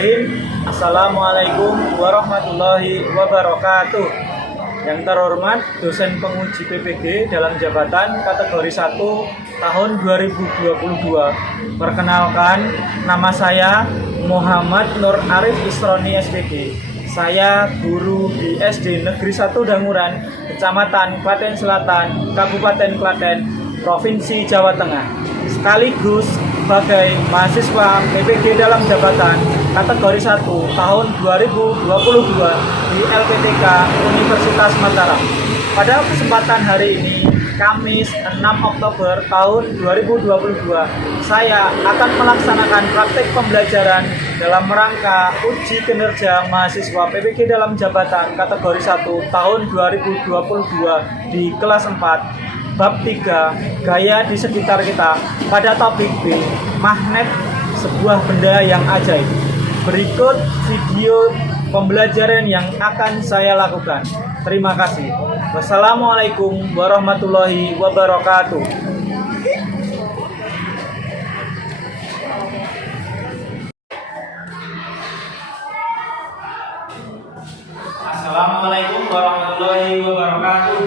Bismillahirrahmanirrahim. Assalamualaikum warahmatullahi wabarakatuh. Yang terhormat dosen penguji PPG dalam jabatan kategori 1 tahun 2022. Perkenalkan, nama saya Muhammad Nur Arif Isroni SPG. Saya guru di SD Negeri 1 Danguran, Kecamatan Klaten Selatan, Kabupaten Klaten, Provinsi Jawa Tengah. Sekaligus sebagai mahasiswa PPG dalam jabatan kategori 1 tahun 2022 di LPTK Universitas Mataram. Pada kesempatan hari ini, Kamis 6 Oktober tahun 2022, saya akan melaksanakan praktek pembelajaran dalam rangka uji kinerja mahasiswa PPG dalam jabatan kategori 1 tahun 2022 di kelas 4. Bab 3, gaya di sekitar kita, pada topik B, magnet sebuah benda yang ajaib. Berikut video pembelajaran yang akan saya lakukan. Terima kasih. Wassalamualaikum warahmatullahi wabarakatuh. Assalamualaikum warahmatullahi wabarakatuh.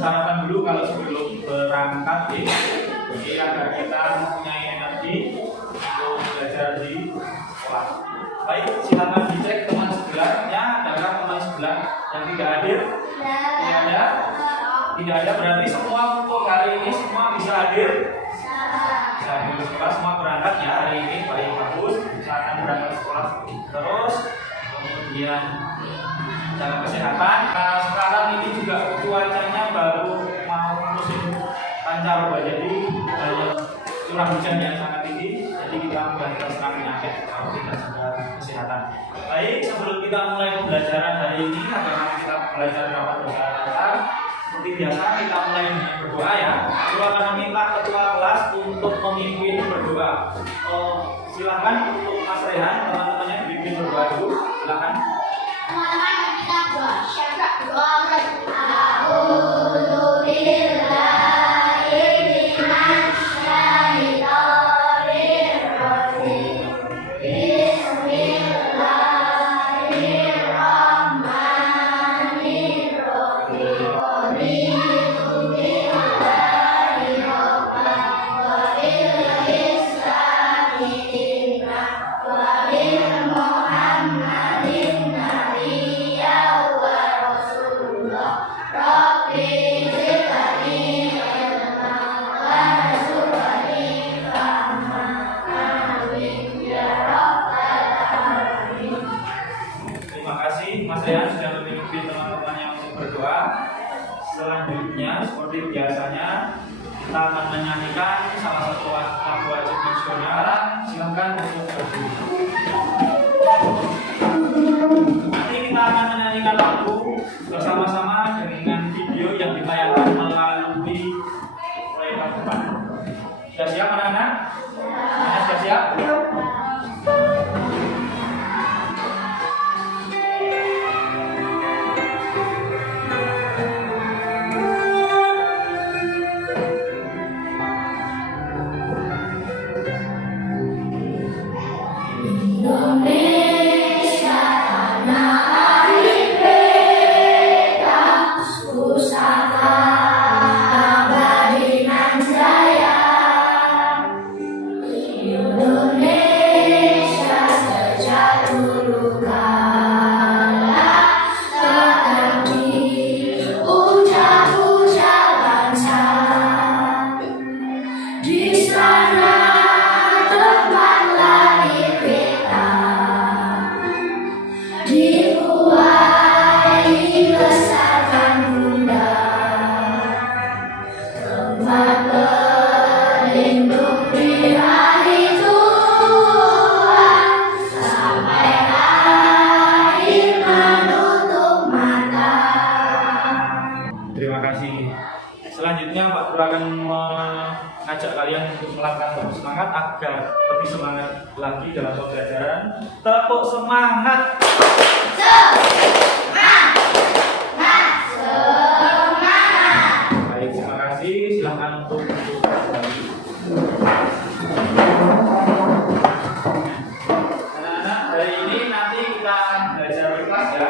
Sarapan dulu kalau sebelum berangkat ya. Jadi agar kita mempunyai energi untuk belajar di sekolah. Baik, silakan dicek teman sebelahnya. Adakah teman sebelah yang tidak hadir? Tidak ada. Tidak ada, berarti semua untuk hari ini semua bisa hadir. Bisa hadir ke sekolah, semua berangkat ya hari ini. Baik, bagus. Bisa akan berangkat sekolah terus. Kemudian jaga kesehatan. Sekarang ini juga cuacanya baru mau musim pancaroba, jadi curah hujan yang sangat tinggi, jadi kita mudah terserang penyakit kalau tidak jaga kesehatan. Baik, sebelum kita mulai pembelajaran hari ini agar kita belajar dapat berkata, seperti biasa kita mulai dengan berdoa ya. Saya akan meminta ketua kelas untuk memimpin berdoa. Silakan untuk Mas Rehan, teman-temannya dipimpin berdoa dulu. Silakan. Teman-teman kita berdoa. Siapa berdoa? A'udzu billahi minasy syaithanir rajim. Bismillahirrahmanirrahim. Mas Rian sudah memimpin teman-temannya untuk berdoa. Selanjutnya, seperti biasanya, kita akan menyanyikan salah satu lagu wajib nasional. Silakan untuk berdiri. Nanti kita akan menyanyikan lagu bersama-sama dengan video yang ditayangkan melalui proyektor depan. Sudah siap anak-anak? Sudah siap? Indonesia Pak Guru akan mengajak kalian untuk melakukan tepuk semangat agar lebih semangat lagi dalam pembelajaran. Tepuk semangat. Baik, terima kasih. Silakan untuk kembali. Anak-anak, hari ini nanti kita belajar di kelas ya.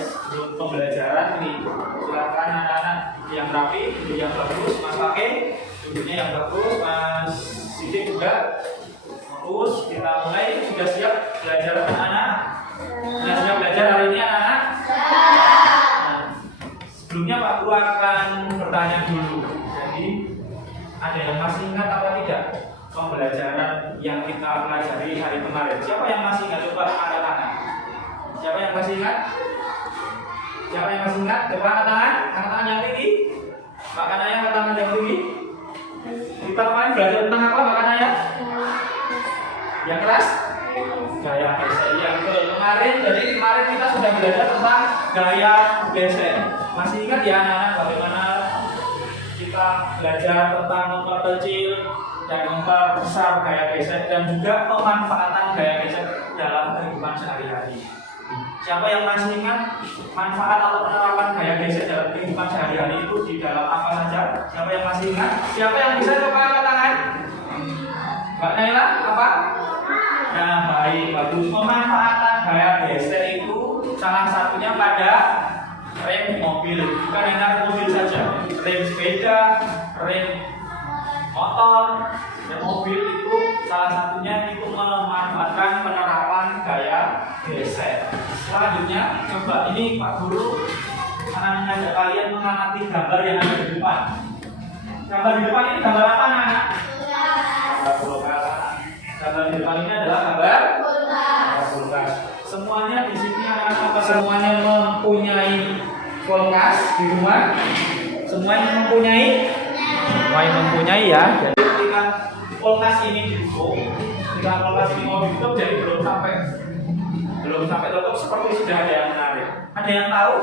Sebelum pembelajaran ini, silakan anak-anak yang rapi, yang bagus, Mas Pakai, duduknya yang bagus, Mas Sidik juga. Bagus, kita mulai. Sudah siap belajar anak-anak? Sudah siap belajar hari ini anak-anak? Sebelumnya Pak Guru akan bertanya dulu. Jadi ada yang masih ingat apa tidak pembelajaran yang kita pelajari hari kemarin? Siapa yang masih ingat? Coba angkat tangan. Siapa yang masih ingat? Siapa yang masih ingat? Coba angkat tangan. Angkat tangan yang tinggi. Mbak Kanaya angkat tangan yang tinggi. Kita kemarin belajar tentang apa Mbak Kanaya? Yang keras? Gaya gesek. Yang kemarin. Jadi kemarin kita sudah belajar tentang gaya gesek. Masih ingat ya anak-anak bagaimana kita belajar tentang memperkecil dan memperbesar gaya gesek dan juga pemanfaatan gaya gesek dalam kehidupan sehari-hari. Siapa yang masih ingat manfaat atau penerapan gaya gesek dalam kehidupan sehari-hari itu di dalam apa saja? Siapa yang masih ingat? Siapa yang bisa coba angkat tangan? Mbak Naila, apa? Nah, baik, bagus. Pemanfaatan gaya gesek itu salah satunya pada rem mobil, bukan hanya mobil saja, rem sepeda, rem motor, rem mobil itu salah satunya itu memanfaatkan penerapan gaya gesek. Selanjutnya, coba ini Pak Guru akan mengajak kalian mengamati gambar yang ada di depan. Gambar di depan ini gambar apa anak-anak? Gambar di depan ini adalah gambar kulkas. Semuanya di sini anak-anak semuanya mempunyai kulkas di rumah. Semuanya mempunyai? Semuanya mempunyai ya. Jadi ketika kulkas ini ditutup, ketika kulkas ini mau ditutup, jadi belum sampai tutup seperti sudah ada yang menarik. Ada yang tahu?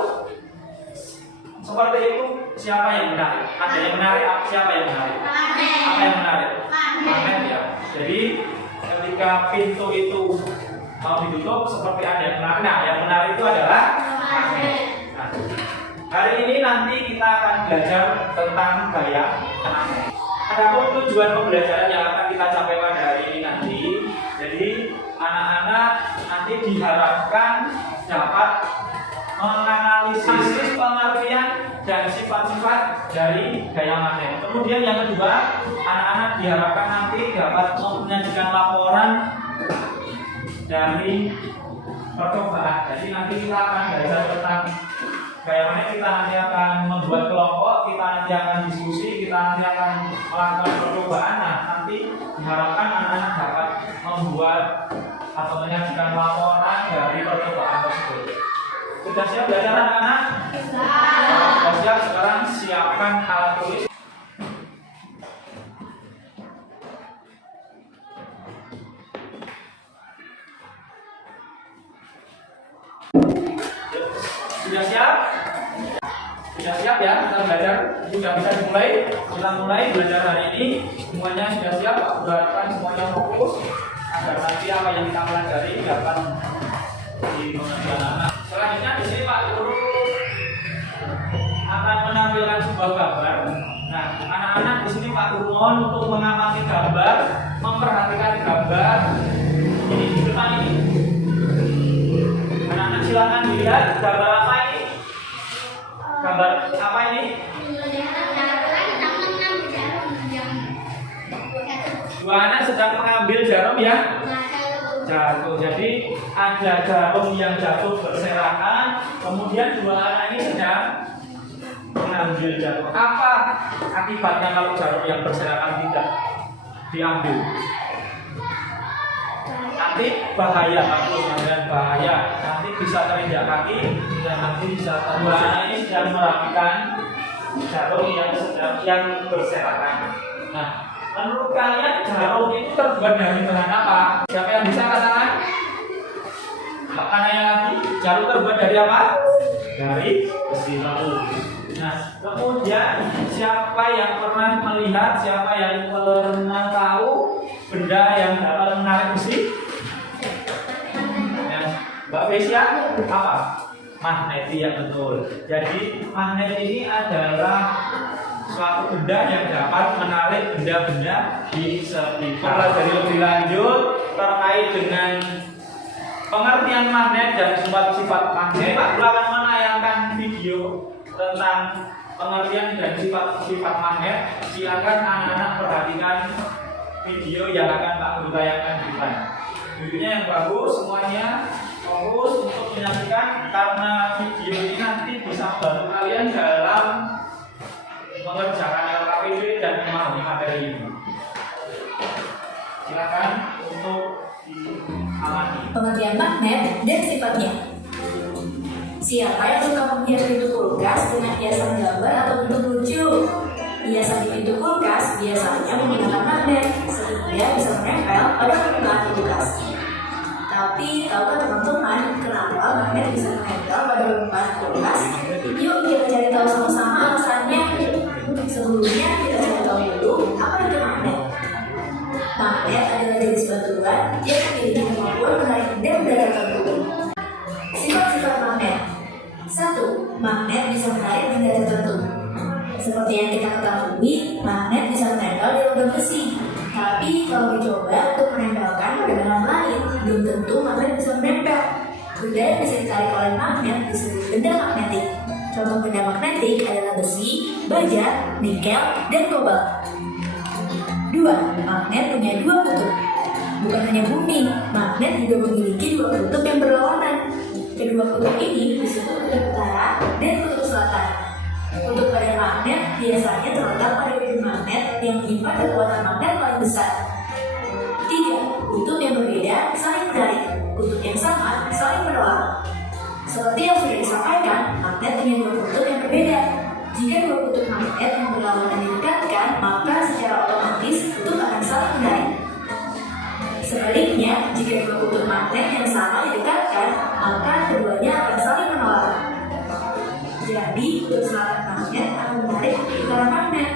Seperti itu siapa yang menarik? Ada yang menarik? Siapa yang menarik? Apa yang menarik? Magnet ya. Jadi ketika pintu itu mau ditutup seperti ada yang menarik. Nah, yang menarik itu adalah magnet. Nah, hari ini nanti kita akan belajar tentang gaya magnet. Adapun tujuan pembelajaran yang akan kita capai pada hari ini nanti, jadi anak-anak nanti diharapkan dapat menganalisis pengertian dan sifat-sifat dari gaya magnet. Kemudian yang kedua, anak-anak diharapkan nanti dapat menyajikan laporan dari percobaan. Jadi nanti kita akan belajar tentang gaya magnet, kita nanti akan membuat kelompok, kita nanti akan diskusi, kita nanti akan melakukan percobaan. Nah, nanti diharapkan anak-anak dapat membuat atau menyajikan laporan dari percobaan tersebut. Sudah siap belajar anak-anak? Sudah siap, sekarang siapkan alat tulis. Sudah siap? Sudah siap ya, kita belajar. Sudah bisa dimulai. Kita mulai belajar hari ini. Semuanya sudah siap, Pak Guru semuanya fokus agar nanti apa yang kita pelajari dapat dimengerti anak-anak. Selanjutnya di sini Pak Guru akan menampilkan sebuah gambar. Nah, anak-anak di sini Pak Guru mohon untuk mengamati gambar, memperhatikan gambar ini di depan ini. Anak-anak silakan dilihat gambar apa ini? Gambar apa ini? Dua anak sedang mengambil jarum ya. Jatuh. Jadi ada jarum yang jatuh berserakan, kemudian dua anak ini sedang mengambil jarum. Apa akibatnya kalau jarum yang berserakan tidak diambil? Nanti bahaya, bahaya. Nanti bisa terinjak kaki dan nanti bisa dua anak ini sedang merapikan jarum yang berserakan. Nah, menurut kalian jarum itu terbuat dari bahan apa? Siapa yang bisa katakan? Makanya lagi, jarum terbuat dari apa? Dari besi batu. Nah, kemudian siapa yang pernah melihat, siapa yang pernah tahu benda yang dapat menarik besi? Ya, Mbak Vesia, apa? Magnet, ya betul. Jadi magnet ini adalah suatu benda yang dapat menarik benda-benda di sekitar. Dari lebih lanjut terkait dengan pengertian magnet dan sifat-sifat magnet, Pak Guru akan menayangkan video tentang pengertian dan sifat-sifat magnet. Silakan anak-anak perhatikan video yang akan Pak Guru tayangkan di depan. Videonya yang bagus, semuanya fokus untuk menyaksikan, karena video ini nanti bisa membantu kalian dalam mengerjakan LKPD dan memahami materi ini. Silakan untuk diamati. Pengertian magnet dan sifatnya. Siapa yang suka menghias pintu kulkas dengan hiasan gambar atau bentuk lucu? Hiasan di pintu kulkas biasanya menggunakan magnet sehingga bisa menempel pada permukaan kulkas. Tapi tahukah teman-teman kenapa magnet bisa menempel pada permukaan kulkas? Yuk kita cari tahu sama-sama alasannya. Sebelumnya kita cari tahu dulu apa itu magnet. Magnet adalah jenis batuan yang memiliki kemampuan menarik benda-benda tertentu. Sifat-sifat magnet. 1. Magnet bisa menarik benda tertentu. Seperti yang kita ketahui, magnet bisa menempel di logam besi. Tapi kalau dicoba untuk menempelkan pada bahan lain, belum tentu magnet bisa menempel. Benda yang bisa ditarik oleh magnet disebut benda magnetik. Contoh benda magnetik adalah besi, baja, nikel, dan kobalt. 2. Magnet punya dua kutub. Bukan hanya bumi, magnet juga memiliki dua kutub yang berlawanan. Kedua kutub ini disebut kutub utara dan kutub selatan. Kutub pada magnet biasanya terletak pada ujung magnet yang menyimpan kekuatan magnet paling besar. 3. Kutub yang berbeda saling menarik. Kutub yang sama saling menolak. Seperti yang sudah disampaikan, magnet punya dua kutub yang berbeda. Jika dua kutub magnet yang berlawanan didekatkan, maka secara otomatis kutub akan saling menarik. Sebaliknya, jika dua kutub magnet yang sama didekatkan, maka keduanya akan saling menolak. Jadi, kutub selatan magnet akan menarik kutub utara magnet.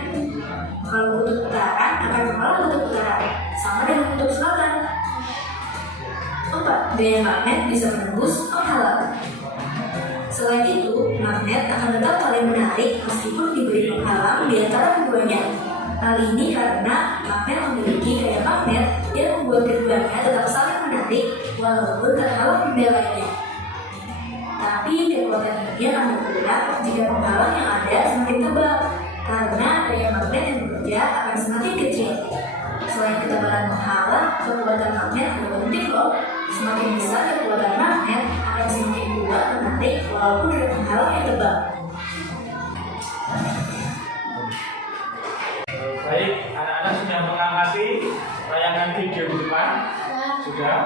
Kalau kutub utara akan menolak kutub utara, sama dengan kutub selatan. 4. Gaya magnet bisa menembus penghalang. Selain itu, magnet akan tetap saling menarik meskipun diberi penghalang di antara keduanya. Hal ini karena magnet memiliki gaya magnet yang membuat keduanya tetap saling menarik walaupun terhalang benda lainnya. Tapi kekuatan ini akan berkurang jika penghalang yang ada semakin tebal, karena gaya magnet yang bekerja akan semakin kecil. Selain ketebalan penghalang, kekuatan magnet juga penting loh. Semakin besar kekuatan magnet akan semakin kuat menarik walaupun ada penghalang yang tebal. Baik, anak-anak sudah mengamati tayangan video di depan. Sudah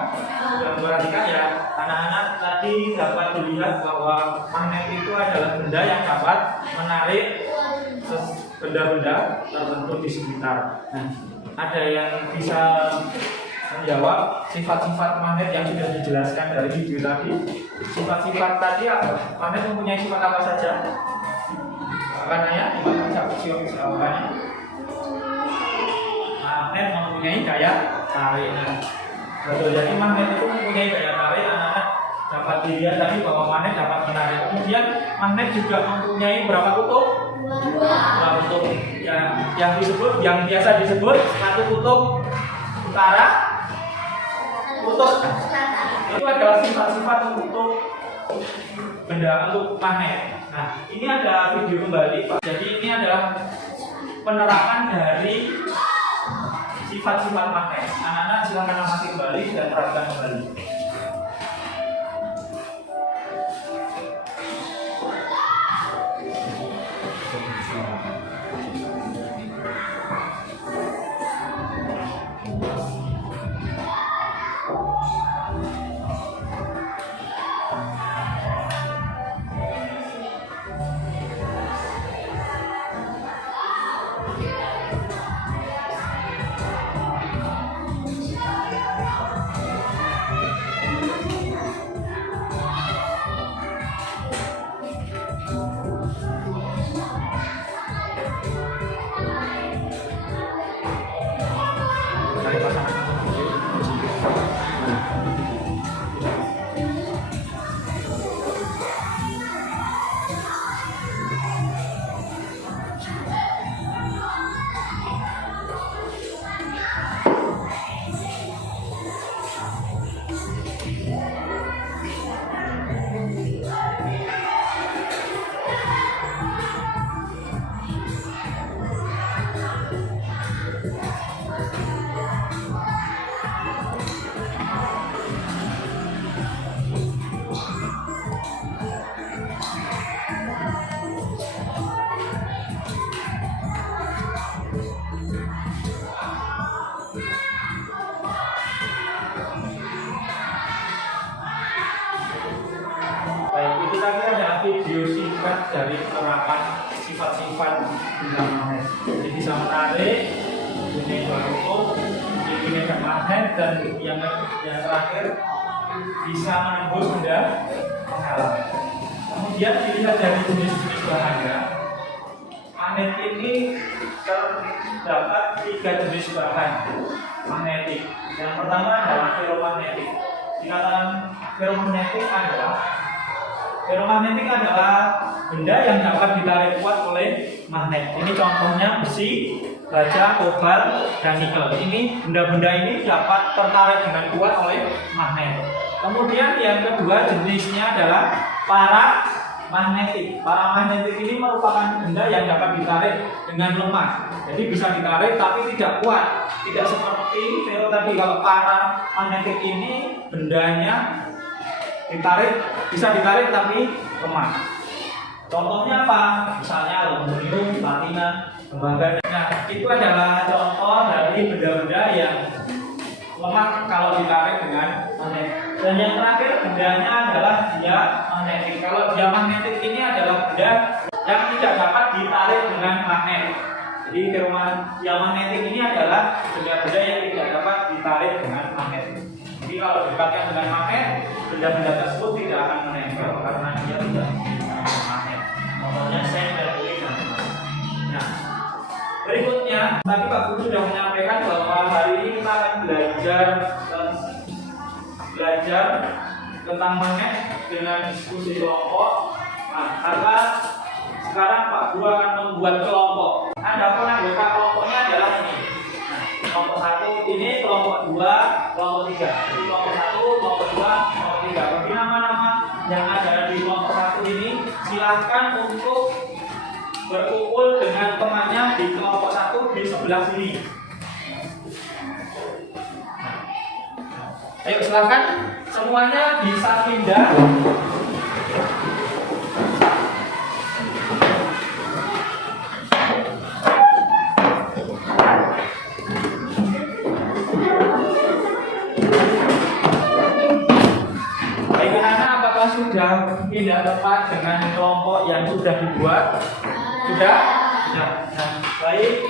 memperhatikan ya, anak-anak tadi dapat dilihat bahwa magnet itu adalah benda yang dapat menarik benda-benda tertentu di sekitar. Nah, ada yang bisa menjawab sifat-sifat magnet yang sudah dijelaskan dari video tadi? Sifat-sifat tadi apa? Magnet mempunyai sifat apa saja? Karena jawabannya magnet mempunyai daya tarik. Betul, jadi magnet itu mempunyai daya tarik. Anak-anak dapat dilihat tadi bahwa magnet dapat menarik. Kemudian magnet juga mempunyai berapa kutub? Dua kutub. Yang disebut, yang biasa disebut satu kutub utara, kutub itu adalah sifat-sifat untuk benda, untuk magnet. Nah, ini ada video kembali, Pak. Jadi ini adalah penerapan dari sifat-sifat magnet. Anak-anak silakan amati kembali dan perhatikan kembali. bisa menarik, ini berhukum, ini megang magnet, dan yang terakhir bisa menembus benda penghalang. Kemudian dilihat dari jenis-jenis bahannya, magnet ini terdapat 3 jenis bahan magnetik. Yang pertama adalah ferromagnetik. Dikatakan ferromagnetik adalah benda yang dapat ditarik kuat oleh magnet. Ini contohnya besi, baja, kobalt, dan nikel. Ini benda-benda ini dapat tertarik dengan kuat oleh magnet. Kemudian yang kedua jenisnya adalah paramagnetik. Paramagnetik ini merupakan benda yang dapat ditarik dengan lemah. Jadi bisa ditarik tapi tidak kuat. Tidak seperti ferro tadi. Kalau paramagnetik ini bendanya bisa ditarik tapi lemah. Contohnya apa? Misalnya aluminium, platina, tembaga. Nah, itu adalah contoh dari benda-benda yang lemah kalau ditarik dengan magnet. Dan yang terakhir bendanya adalah diamagnetik. Kalau diamagnetik ini adalah benda yang tidak dapat ditarik dengan magnet. Jadi diamagnetik ini adalah benda-benda yang tidak dapat ditarik dengan magnet. Jadi kalau didekatkan dengan magnet, benda-benda tersebut tidak akan menempel karena dia tidak magnet. Contohnya sen dan kulit. Nah, berikutnya tadi Pak Guru sudah menyampaikan bahwa hari ini kita akan belajar tentang magnet dengan diskusi kelompok. Nah, karena sekarang Pak Guru akan membuat kelompok. Adapun anggota kelompoknya adalah ini. Nah, kelompok 1 ini, kelompok 2, kelompok 3. Jadi kelompok 1, kelompok 2, kelompok 3. Bagi nama-nama yang ada di kelompok 1 ini, silahkan untuk berkumpul dengan temannya di kelompok 1 di sebelah sini. Ayo silahkan semuanya bisa pindah. Baik anak-anak, apakah sudah pindah tempat dengan kelompok yang sudah dibuat? Sudah? Ya. Nah, baik.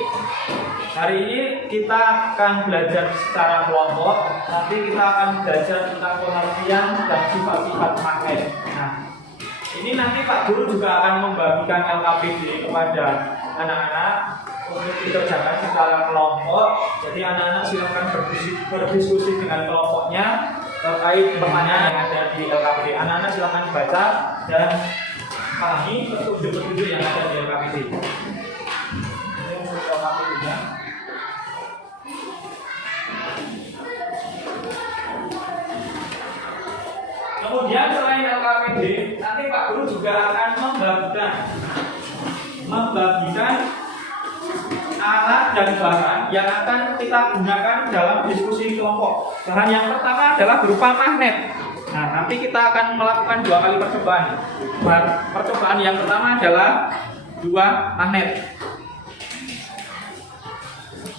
Hari ini kita akan belajar secara kelompok. Nanti kita akan belajar tentang pengertian dan sifat-sifat magnet. Nah, ini nanti Pak Guru juga akan membagikan LKPD kepada anak-anak untuk dikerjakan secara kelompok. Jadi anak-anak silakan berdiskusi dengan kelompoknya terkait pertanyaan yang ada di LKPD. Anak-anak silakan baca dan pahami petunjuk-petunjuk yang ada di LKPD. Ini untuk LKPD-nya. Kemudian selain LKPD, nanti Pak Guru juga akan membagikan alat dan bahan yang akan kita gunakan dalam diskusi kelompok. Bahan yang pertama adalah berupa magnet. Nah, nanti kita akan melakukan 2 kali percobaan. Percobaan yang pertama adalah 2 magnet.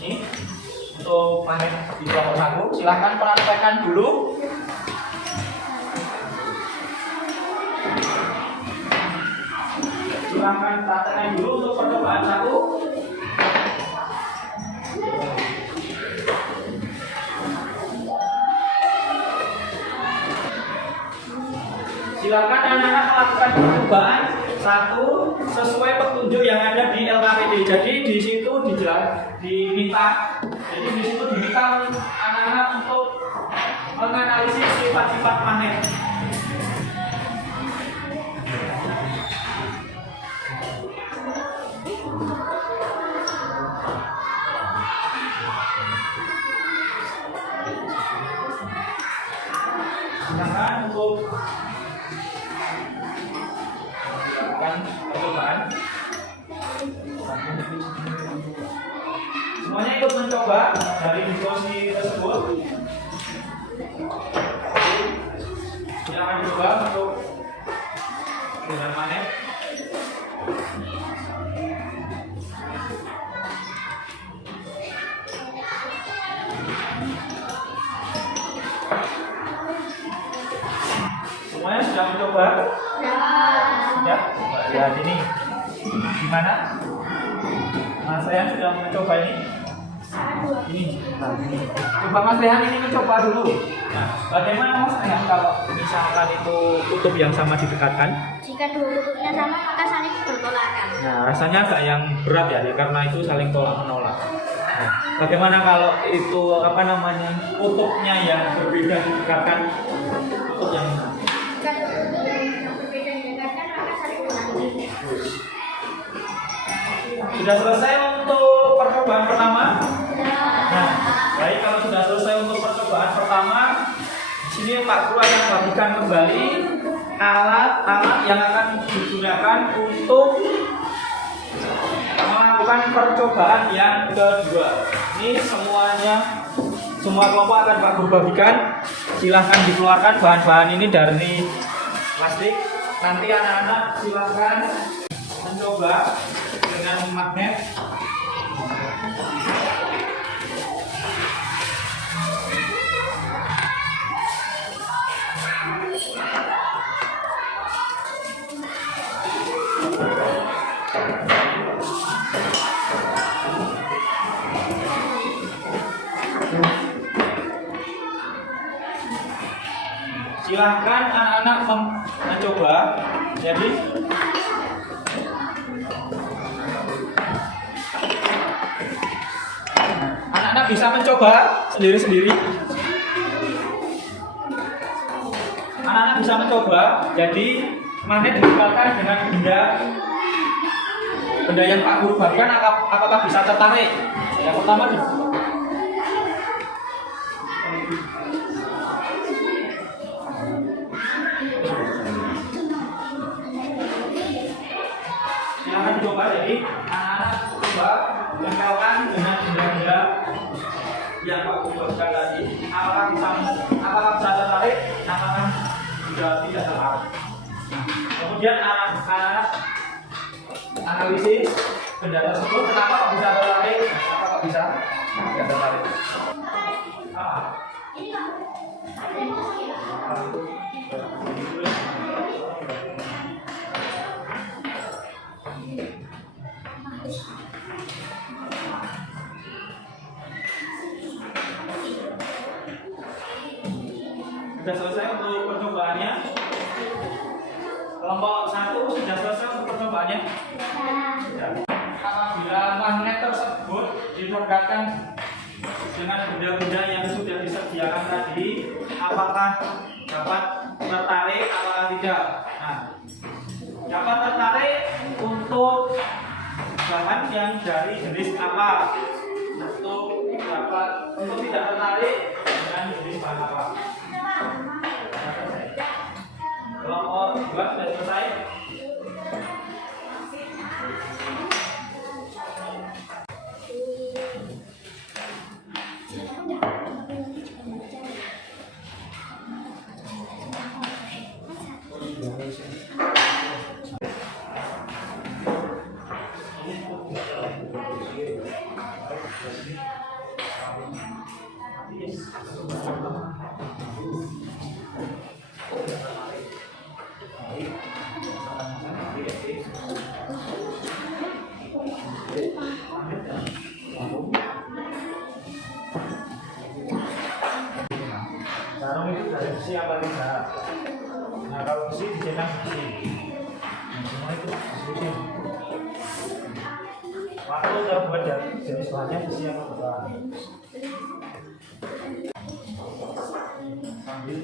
Ini untuk magnet di kelompok 1. Silahkan praktekkan dulu. Silahkan praktekkan dulu untuk percobaan 1. Silakan anak-anak melakukan percobaan 1 sesuai petunjuk yang ada di LKPD. Jadi di situ diminta anak-anak untuk menganalisis sifat-sifat magnet. Silakan untuk percobaan. Semuanya ikut mencoba dari diskusi tersebut. Silakan coba untuk dengan magnet. Semuanya sudah mencoba? Ya. Lihat ini. Gimana? Mas Rehan sudah mencoba ini? Ini. Nah, ini. Coba Mas Rehan ini mencoba dulu. Nah, bagaimana Mas Rehan kalau misalkan itu kutub yang sama didekatkan? Jika dua kutubnya sama maka saling bertolakan. Nah, rasanya agak yang berat ya, karena itu saling tolak menolak. Nah, bagaimana kalau itu apa namanya kutubnya yang berbeda didekatkan? Kutub yang Jika dua kutub yang berbeda didekatkan maka saling bertolak. sudah selesai untuk percobaan pertama? Nah, baik kalau sudah selesai untuk percobaan pertama, di sini Pak Guru akan bagikan kembali alat-alat yang akan digunakan untuk melakukan percobaan yang kedua. Ini semua kelompok akan Pak Guru bagikan. Silahkan dikeluarkan bahan-bahan ini dari plastik. Nanti anak-anak silahkan mencoba dengan magnet. Silahkan anak-anak mencoba. Jadi anak-anak bisa mencoba sendiri-sendiri. Anak-anak bisa mencoba. Jadi magnet dibakar dengan benda yang Pak Guru bagikan. Apakah bisa tertarik? Yang pertama silahkan coba. Jadi anak-anak coba tempelkan dengan benda-benda yang Pak Guru bagikan tadi. Apakah bisa tertarik? Apakah sudah tidak tertarik? Kemudian anak-anak analisis benda tersebut, kenapa kok bisa tertarik? Kenapa kok bisa tidak tertarik? Sudah selesai untuk percobaannya. Kelompok 1 sudah selesai untuk percobaannya. Apabila magnet tersebut didekatkan dengan benda-benda yang sudah disediakan tadi, apakah dapat tertarik atau tidak? Nah, dapat tertarik untuk bahan yang dari jenis apa? Untuk tidak tertarik dengan jenis bahan apa? Kelompok 2 sudah selesai. Sarung itu dari besi apa tidak? Nah, kalau besi dicetak besi. Nah, semua itu besi. Waktu terbuat dari jenis bahannya besi apa bukan? Sambil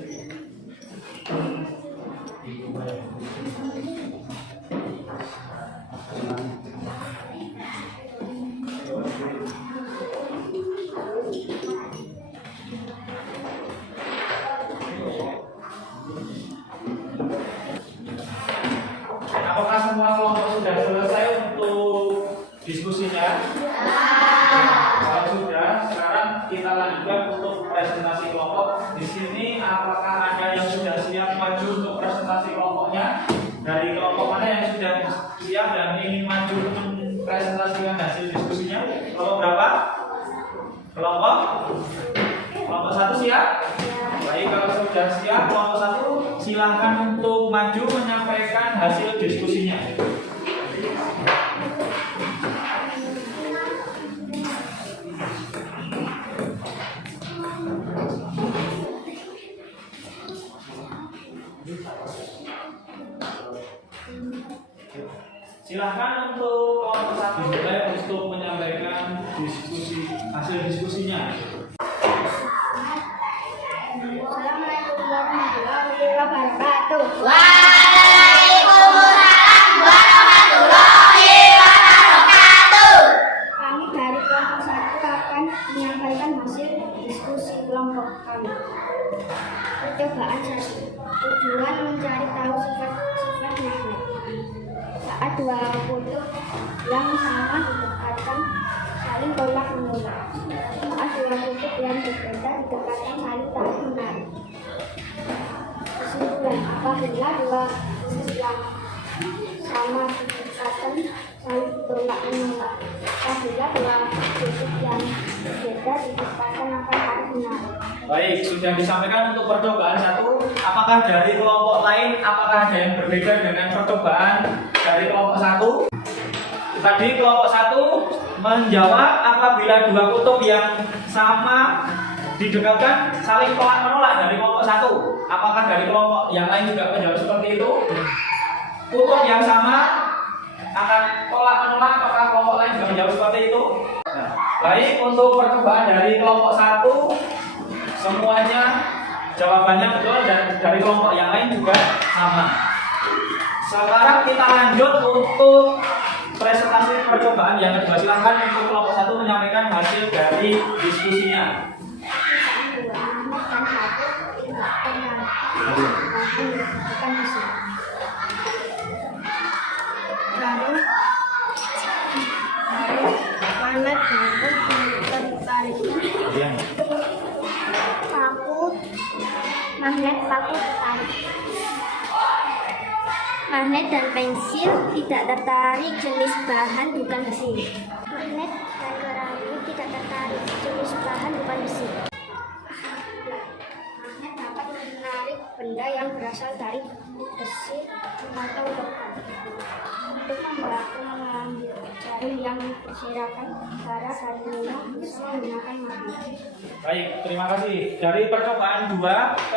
apakah semua kelompok sudah selesai untuk diskusinya? Kalau sudah, sekarang kita lanjutkan untuk presentasi kelompok. Di sini apakah ada yang sudah siap maju untuk presentasi kelompoknya? Dari kelompok mana yang sudah siap dan ingin maju untuk presentasikan hasil diskusinya? Kelompok berapa? Kelompok 1 siap? Baik, kalau sudah siap kelompok 1 silahkan untuk maju menyampaikan hasil diskusinya. Silahkan untuk kelompok satu mulai untuk menyampaikan hasil diskusinya. Assalamualaikum warahmatullahi wabarakatuh. Waalaikumsalam warahmatullahi wabarakatuh. Kami dari kelompok 1 akan menyampaikan hasil diskusi kelompok kami. Percobaan 1. Tujuan mencari tahu sifat-sifat magnet. Saat dua kutub yang sama didekatkan saling tolak menolak. Saat dua kutub yang berbeda didekatkan saling tarik menarik. Kesimpulan, apabila dua kutub yang sama didekatkan saling tolak menolak. Apabila dua kutub yang berbeda didekatkan akan saling menarik. Baik, sudah disampaikan untuk percobaan 1. Apakah dari kelompok lain, apakah ada yang berbeda dengan percobaan dari kelompok 1? Tadi kelompok 1 menjawab apabila dua kutub yang sama didekatkan saling tolak menolak dari kelompok 1. Apakah dari kelompok yang lain juga menjawab seperti itu? Kutub yang sama akan tolak menolak, apakah kelompok lain juga menjawab seperti itu? Nah, baik, untuk percobaan dari kelompok 1 semuanya jawabannya betul dan dari kelompok yang lain juga sama. Sekarang kita lanjut untuk presentasi percobaan yang kedua. Silahkan untuk kelompok 1 menyampaikan hasil dari diskusinya. Magnet paku tertarik. Magnet dan pensil tidak tertarik, jenis bahan bukan besi. Magnet dan keramik tidak tertarik, jenis bahan bukan besi. Magnet dapat menarik benda yang berasal dari besi atau logam. Untuk mengambil jarum yang berserakan darah dari minyak bisa menggunakan magnet. Baik, terima kasih. Dari percobaan 2,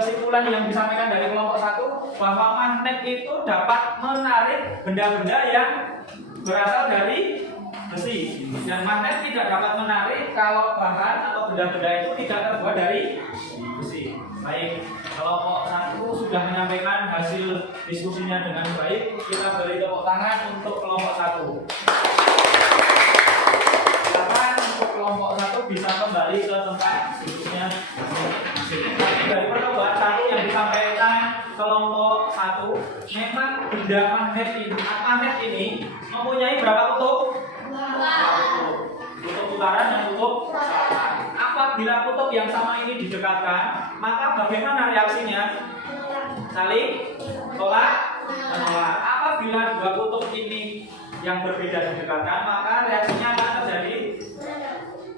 kesimpulan yang disampaikan dari kelompok 1 bahwa magnet itu dapat menarik benda-benda yang berasal dari besi. Dan magnet tidak dapat menarik kalau bahan atau benda-benda itu tidak terbuat dari besi. Baik, kelompok 1 sudah menyampaikan hasil diskusinya dengan baik. Kita beri tepuk tangan untuk kelompok 1. Silakan untuk kelompok 1 bisa kembali ke tempat duduknya. Dari percobaan 1 yang disampaikan kelompok 1, memang benda magnet ini mempunyai berapa kutub? 2 kutub utara dan kutub selatan. Apabila kutub yang sama ini didekatkan, maka bagaimana reaksinya? Saling tolak menolak. Apabila dua kutub ini yang berbeda didekatkan, maka reaksinya akan terjadi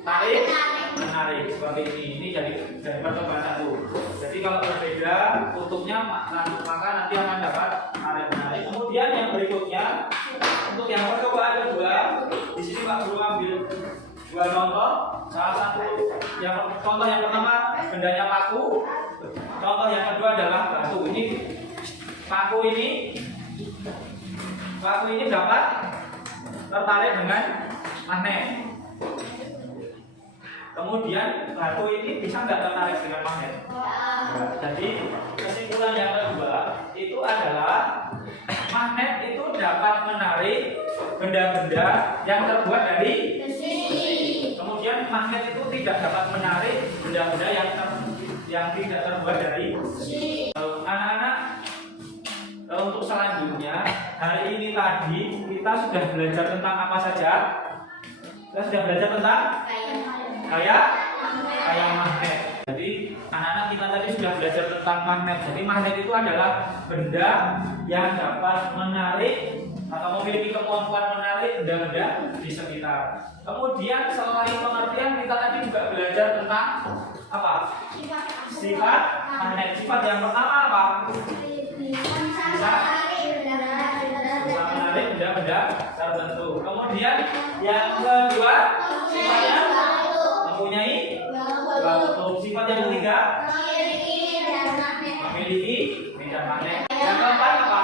tarik menarik seperti ini. Ini dari percobaan 1. Jadi kalau berbeda kutubnya maka nanti akan dapat tarik menarik. Kemudian yang berikutnya untuk yang percobaan kedua, di sini Pak Guru ambil dua contoh. Salah satu contoh yang pertama bendanya paku. Contoh yang kedua adalah batu. Ini paku ini dapat tertarik dengan magnet. Kemudian batu ini bisa nggak tertarik dengan magnet? Jadi kesimpulan yang kedua itu adalah magnet itu dapat menarik benda-benda yang terbuat dari besi. Kemudian magnet itu tidak dapat menarik benda-benda yang tidak terbuat dari besi. Anak-anak, untuk selanjutnya hari ini tadi kita sudah belajar tentang apa saja? Kita sudah belajar tentang kayak magnet. Jadi anak-anak kita tadi sudah belajar tentang magnet. Jadi magnet itu adalah benda yang dapat menarik atau memiliki kemampuan menarik benda-benda di sekitar. Kemudian selain pengertian kita tadi juga belajar tentang apa? Sifat magnet. Sifat yang pertama apa? Bisa menarik benda-benda tertentu. Kemudian yang kedua sifatnya mempunyai kutub. Sifat yang ketiga memiliki medan magnet. Yang keempat apa?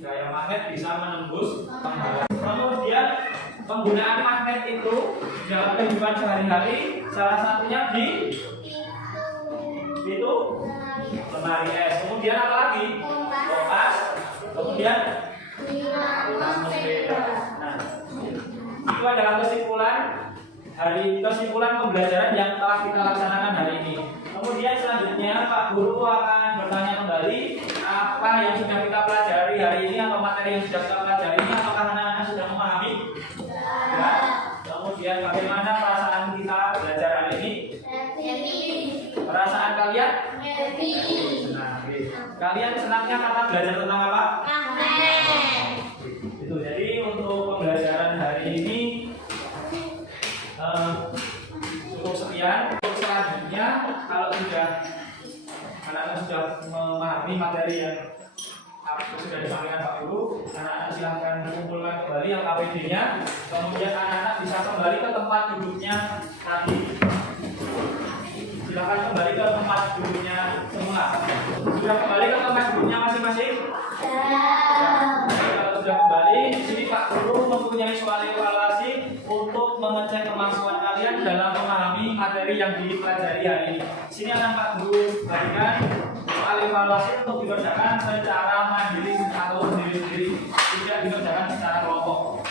Gaya magnet bisa penggunaan magnet itu dalam kehidupan sehari-hari salah satunya di itu lemari es. Kemudian apa lagi? Kulkas. Kemudian atmosfer. Nah, itu adalah kesimpulan pembelajaran yang telah kita laksanakan hari ini. Kemudian selanjutnya Pak Guru akan bertanya kembali apa yang sudah kita pelajari hari ini atau materi yang sudah kita pelajari ini, apakah anak-anak sudah memahami? Ya. Kemudian bagaimana perasaan kita belajar hari ini? Perasaan kalian? Senang. Kalian senangnya karena belajar tentang apa? Itu. Jadi untuk pembelajaran hari ini cukup sekian. Untuk selanjutnya, kalau anak-anak sudah memahami materi yang sudah disampaikan Pak Guru, anak-anak silahkan kumpulkan kembali yang KPD-nya. Kemudian anak-anak bisa kembali ke tempat duduknya tadi. Silahkan kembali ke tempat duduknya semua. Sudah kembali ke tempat duduknya masing-masing? Kalau sudah kembali, di sini Pak Guru mempunyai soal evaluasi untuk mengecek kemampuan kalian dalam memahami materi yang dipelajari hari ini. Di sini akan Pak Guru berikan soal evaluasi untuk dikerjakan secara mandiri atau sendiri-sendiri, tidak dikerjakan secara kelompok.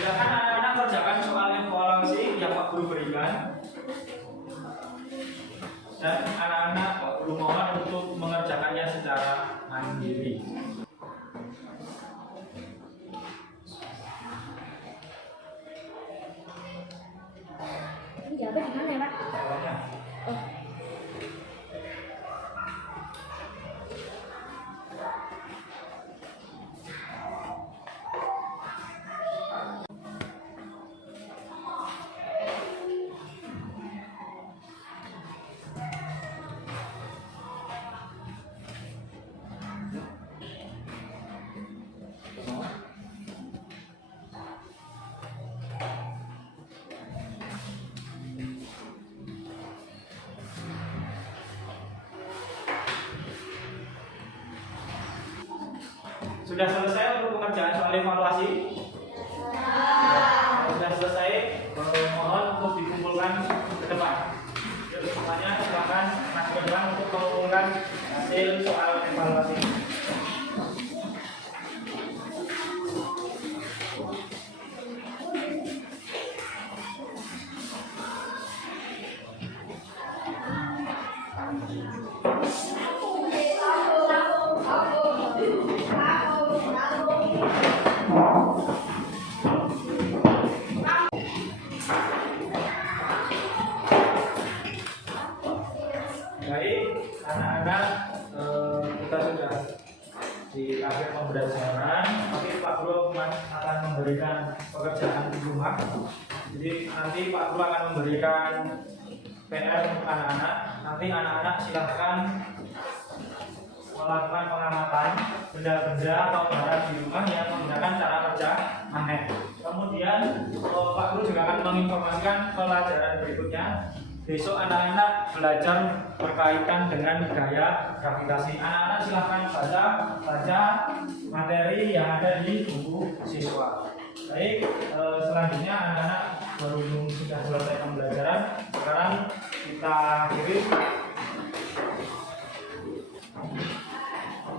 Silakan anak-anak kerjakan soal evaluasi yang Pak Guru berikan, dan anak-anak Pak Guru mohon untuk mengerjakannya secara mandiri. Ini jawabnya gimana ya, Pak? Jawabnya. Sudah selesai untuk pengerjaan soal evaluasi? Sudah selesai, mohon untuk dikumpulkan ke depan. Jadi semuanya silakan masuk ke depan untuk mengumpulkan hasil soal evaluasi. Baik, anak-anak, kita sudah di akhir pembelajaran. Tapi Pak Guru akan memberikan pekerjaan di rumah. Jadi nanti Pak Guru akan memberikan PR untuk anak-anak. Nanti anak-anak silahkan melakukan pengamatan benda-benda atau barang di rumah yang menggunakan cara kerja magnet. Kemudian Pak Guru juga akan menginformasikan pelajaran berikutnya. Besok anak-anak belajar berkaitan dengan gaya gravitasi. Anak-anak silahkan baca materi yang ada di buku siswa. Baik, selanjutnya anak-anak berhubung sudah selesai pembelajaran. Sekarang kita akhiri.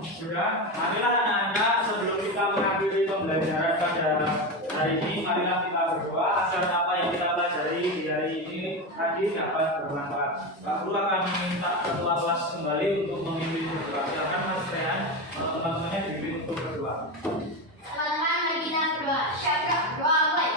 Sudah, marilah anak-anak sebelum kita mengakhiri pembelajaran pada hari ini, marilah kita berdoa agar apa yang kita pelajari di hari ini tadi dapat bermanfaat. Pak Guru akan meminta ketua kelas kembali untuk memimpin berdoa. Silakan Mas Rehan, teman-temannya dipimpin untuk berdoa. Teman-teman mari kita berdoa. Syabda doa mulai.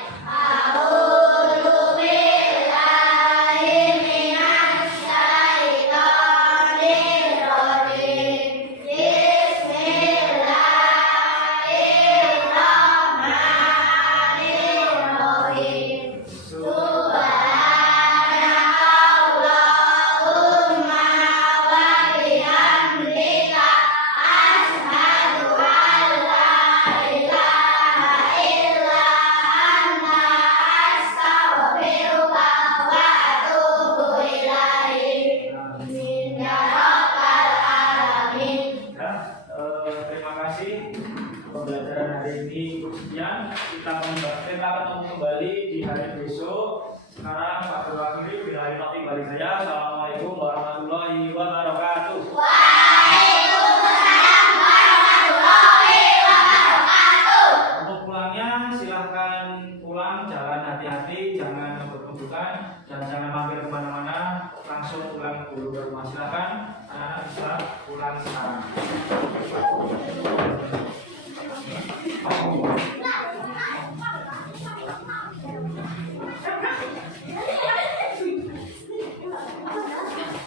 dulu ke rumah. Silakan anak-anak bisa pulang sekarang.